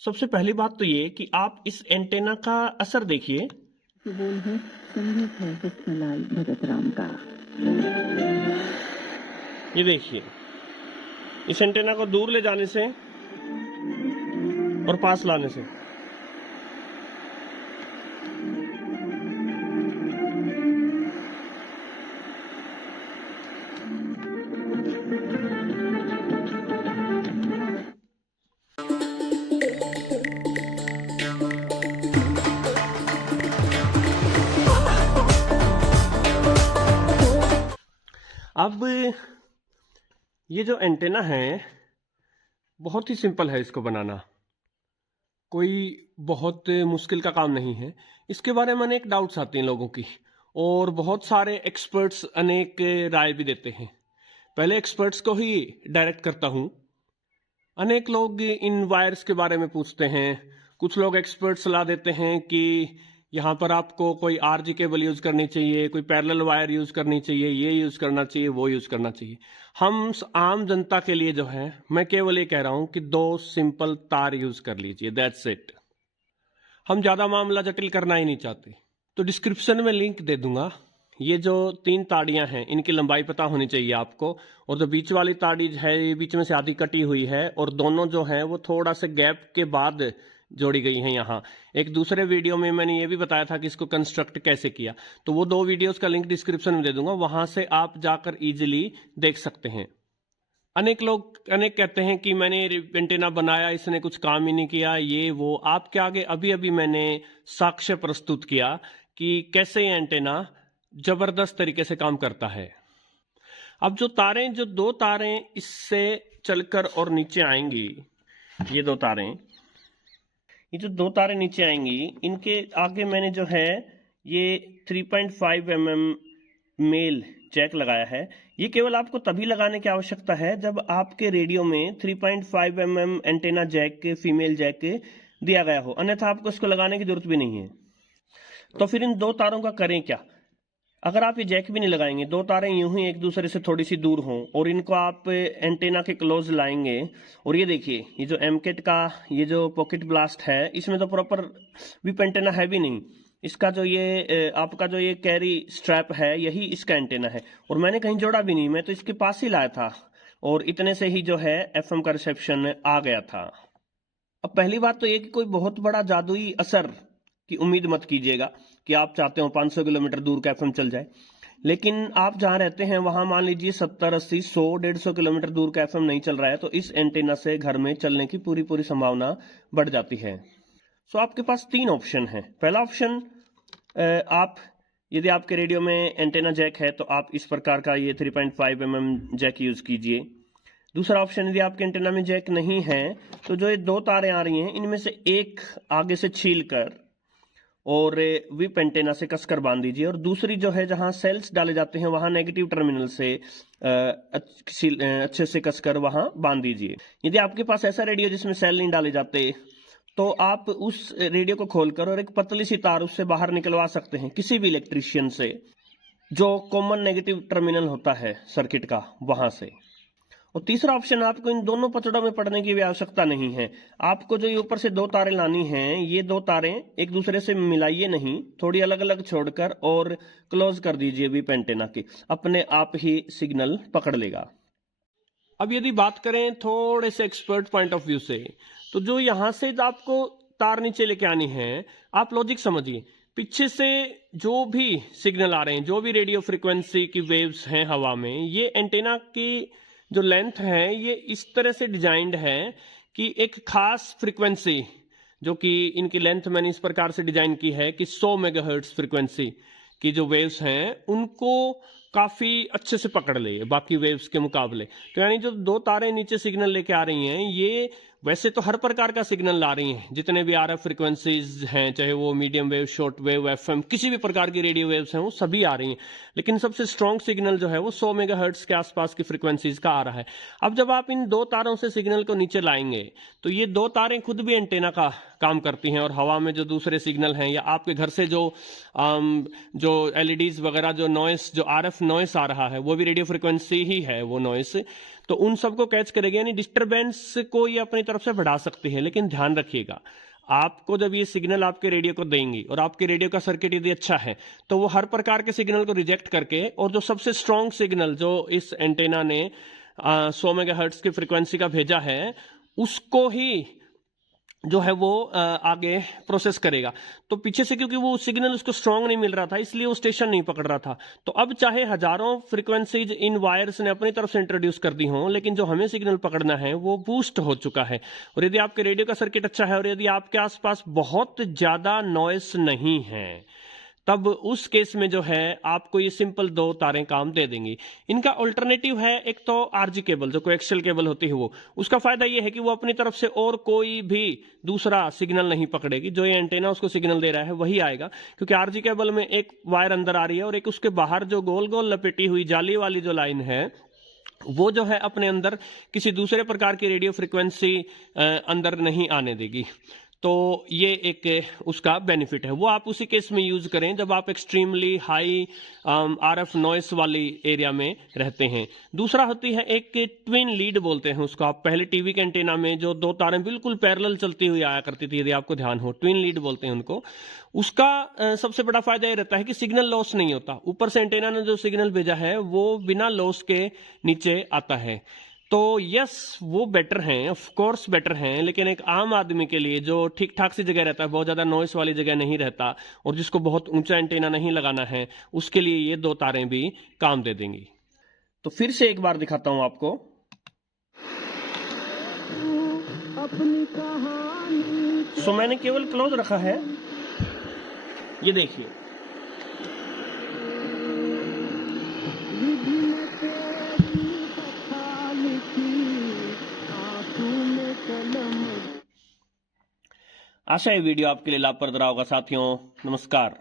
सबसे पहली बात तो ये कि आप इस एंटेना का असर देखिए। बोल है संगीत है कृष्णलाल भगत राम का। ये देखिए, इस एंटेना को दूर ले जाने से और पास लाने से अब ये जो एंटेना है बहुत ही सिंपल है इसको बनाना, कोई बहुत मुश्किल का काम नहीं है। इसके बारे में अनेक डाउट्स आते हैं लोगों की और बहुत सारे एक्सपर्ट्स अनेक राय भी देते हैं। पहले एक्सपर्ट्स को ही डायरेक्ट करता हूँ। अनेक लोग इन वायर्स के बारे में पूछते हैं। कुछ लोग एक्सपर्ट सलाह देते हैं कि यहाँ पर आपको कोई आरजी केबल यूज करनी चाहिए, कोई पैरेलल वायर यूज करनी चाहिए, ये यूज करना चाहिए, वो यूज करना चाहिए। हम आम जनता के लिए जो है मैं केवल ये कह रहा हूं कि 2 सिंपल तार यूज कर लीजिए, दैट्स इट। हम ज्यादा मामला जटिल करना ही नहीं चाहते। तो डिस्क्रिप्शन में लिंक दे दूंगा। ये जो 3 ताड़ियां हैं इनकी लंबाई पता होनी चाहिए आपको, और जो बीच वाली ताड़ी है ये बीच में से आधी कटी हुई है और दोनों जो हैं वो थोड़ा से गैप के बाद जोड़ी गई हैं। यहाँ एक दूसरे वीडियो में मैंने ये भी बताया था कि इसको कंस्ट्रक्ट कैसे किया, तो वो 2 वीडियोस का लिंक डिस्क्रिप्शन में दे दूंगा, वहां से आप जाकर इजीली देख सकते हैं। अनेक लोग कहते हैं कि मैंने एंटेना बनाया, इसने कुछ काम ही नहीं किया, ये वो। आपके आगे अभी अभी मैंने साक्ष्य प्रस्तुत किया कि कैसे ये एंटेना जबरदस्त तरीके से काम करता है। अब जो 2 तारें इससे चलकर और नीचे आएंगी, ये 2 तारें, ये जो 2 तारें नीचे आएंगी, इनके आगे मैंने जो है ये 3.5 mm मेल जैक लगाया है। ये केवल आपको तभी लगाने की आवश्यकता है जब आपके रेडियो में 3.5 mm एंटेना जैक के फीमेल जैक दिया गया हो, अन्यथा आपको इसको लगाने की जरूरत भी नहीं है। तो फिर इन 2 तारों का करें क्या? अगर आप ये जैक भी नहीं लगाएंगे, 2 तारें यूं ही एक दूसरे से थोड़ी सी दूर हों और इनको आप एंटेना के क्लोज लाएंगे, और ये देखिए ये जो एमकेट का ये जो पॉकेट ब्लास्ट है, इसमें तो प्रॉपर विप एंटेना है भी नहीं। इसका जो ये आपका जो ये कैरी स्ट्रैप है यही इसका एंटेना है, और मैंने कहीं जोड़ा भी नहीं, मैं तो इसके पास ही लाया था और इतने से ही जो है एफएम का रिसेप्शन आ गया था। अब पहली बात तो ये कि कोई बहुत बड़ा जादुई असर की उम्मीद मत कीजिएगा कि आप चाहते हो 500 किलोमीटर दूर का एफएम चल जाए। लेकिन आप जहां रहते हैं वहां मान लीजिए 70, 80, 100, 150 किलोमीटर दूर का एफएम नहीं चल रहा है, तो इस एंटेना से घर में चलने की पूरी संभावना बढ़ जाती है। सो आपके पास 3 ऑप्शन है। पहला ऑप्शन, आप यदि आपके रेडियो में एंटेना जैक है तो आप इस प्रकार का ये 3.5 mm जैक यूज कीजिए। दूसरा ऑप्शन, यदि आपके एंटेना में जैक नहीं है तो जो ये 2 तारें आ रही हैं इनमें से एक आगे से छील कर और विप एंटेना से कसकर बांध दीजिए, और दूसरी जो है जहां सेल्स डाले जाते हैं वहां नेगेटिव टर्मिनल से अच्छे से कसकर वहां बांध दीजिए। यदि आपके पास ऐसा रेडियो जिसमें सेल नहीं डाले जाते तो आप उस रेडियो को खोलकर और एक पतली सी तार उससे बाहर निकलवा सकते हैं किसी भी इलेक्ट्रीशियन से, जो कॉमन नेगेटिव टर्मिनल होता है सर्किट का, वहां से। और तीसरा ऑप्शन, आपको इन दोनों पचड़ों में पड़ने की भी आवश्यकता नहीं है। आपको जो ये ऊपर से 2 तारें लानी हैं, ये 2 तारें एक दूसरे से मिलाइए नहीं, थोड़ी अलग अलग छोड़कर और क्लोज कर दीजिए विप एंटेना के, अपने आप ही सिग्नल पकड़ लेगा। अब यदि बात करें थोड़े से एक्सपर्ट पॉइंट ऑफ व्यू से, तो जो यहां से आपको तार नीचे लेके आनी है, आप लॉजिक समझिए। पीछे से जो भी सिग्नल आ रहे हैं, जो भी रेडियो फ्रीक्वेंसी की वेव्स हैं हवा में, ये एंटेना की जो लेंथ है ये इस तरह से डिजाइंड है कि एक खास फ्रीक्वेंसी, जो कि इनकी लेंथ मैंने इस प्रकार से डिजाइन की है कि 100 मेगाहर्ट्ज फ्रीक्वेंसी की जो वेव्स हैं उनको काफी अच्छे से पकड़ ले बाकी वेव्स के मुकाबले। तो यानी जो 2 तारें नीचे सिग्नल लेके आ रही हैं, ये वैसे तो हर प्रकार का सिग्नल ला रही हैं, जितने भी आरएफ फ्रीक्वेंसीज हैं, चाहे वो medium wave, short wave, FM, किसी भी प्रकार की रेडियो वेव्स हैं वो सभी आ रही हैं। लेकिन सबसे स्ट्रॉन्ग सिग्नल जो है वो 100 मेगाहर्ट्ज के आसपास की फ्रीक्वेंसीज का आ रहा है। अब जब आप इन 2 तारों से सिग्नल को नीचे लाएंगे तो ये 2 तारें खुद भी एंटेना का काम करती हैं, और हवा में जो दूसरे सिग्नल हैं या आपके घर से जो एलईडीज वगैरह जो नॉइस, जो आरएफ नॉइस आ रहा है वो भी रेडियो फ्रीक्वेंसी ही है वो नॉइस। तो उन सबको कैच करेगी, यानी डिस्टरबेंस को ये अपनी तरफ से बढ़ा सकती है। लेकिन ध्यान रखिएगा, आपको जब ये सिग्नल आपके रेडियो को देंगी और आपके रेडियो का सर्किट यदि अच्छा है तो वो हर प्रकार के सिग्नल को रिजेक्ट करके और जो सबसे स्ट्रॉन्ग सिग्नल जो इस एंटेना ने 100 मेगाहर्ट्ज की फ्रीक्वेंसी का भेजा है उसको ही जो है वो आगे प्रोसेस करेगा। तो पीछे से क्योंकि वो सिग्नल उसको स्ट्रांग नहीं मिल रहा था इसलिए वो स्टेशन नहीं पकड़ रहा था। तो अब चाहे हजारों फ्रीक्वेंसीज इन वायर्स ने अपनी तरफ से इंट्रोड्यूस कर दी हों, लेकिन जो हमें सिग्नल पकड़ना है वो बूस्ट हो चुका है। और यदि आपके रेडियो का सर्किट अच्छा है और यदि आपके आसपास बहुत ज्यादा नॉइस नहीं है, तब उस केस में जो है आपको ये सिंपल 2 तारें काम दे देंगी। इनका अल्टरनेटिव है एक तो आरजी केबल, जो कोएक्सियल केबल होती है वो। उसका फायदा ये है कि वो अपनी तरफ से और कोई भी दूसरा सिग्नल नहीं पकड़ेगी, जो ये एंटेना उसको सिग्नल दे रहा है वही आएगा, क्योंकि आरजी केबल में एक वायर अंदर आ रही है और एक उसके बाहर जो गोल गोल लपेटी हुई जाली वाली जो लाइन है वो जो है अपने अंदर किसी दूसरे प्रकार की रेडियो फ्रिक्वेंसी अंदर नहीं आने देगी। तो ये एक उसका बेनिफिट है, वो आप उसी केस में यूज करें जब आप एक्सट्रीमली हाई आरएफ नॉइस वाली एरिया में रहते हैं। दूसरा होती है एक ट्विन लीड बोलते हैं उसको। आप पहले टीवी के एंटेना में जो 2 तारें बिल्कुल पैरेलल चलती हुई आया करती थी, यदि आपको ध्यान हो, ट्विन लीड बोलते हैं उनको। उसका सबसे बड़ा फायदा ये रहता है कि सिग्नल लॉस नहीं होता। ऊपर से एंटेना ने जो सिग्नल भेजा है वो बिना लॉस के नीचे आता है। तो यस, वो बेटर हैं, ऑफ कोर्स बेटर हैं, लेकिन एक आम आदमी के लिए जो ठीक ठाक सी जगह रहता है, बहुत ज्यादा नॉइस वाली जगह नहीं रहता और जिसको बहुत ऊंचा एंटेना नहीं लगाना है, उसके लिए ये 2 तारें भी काम दे देंगी। तो फिर से एक बार दिखाता हूं आपको। सो मैंने केवल क्लोज रखा है, ये देखिए। आशा है वीडियो आपके लिए लाभप्रद रहा होगा साथियों। नमस्कार।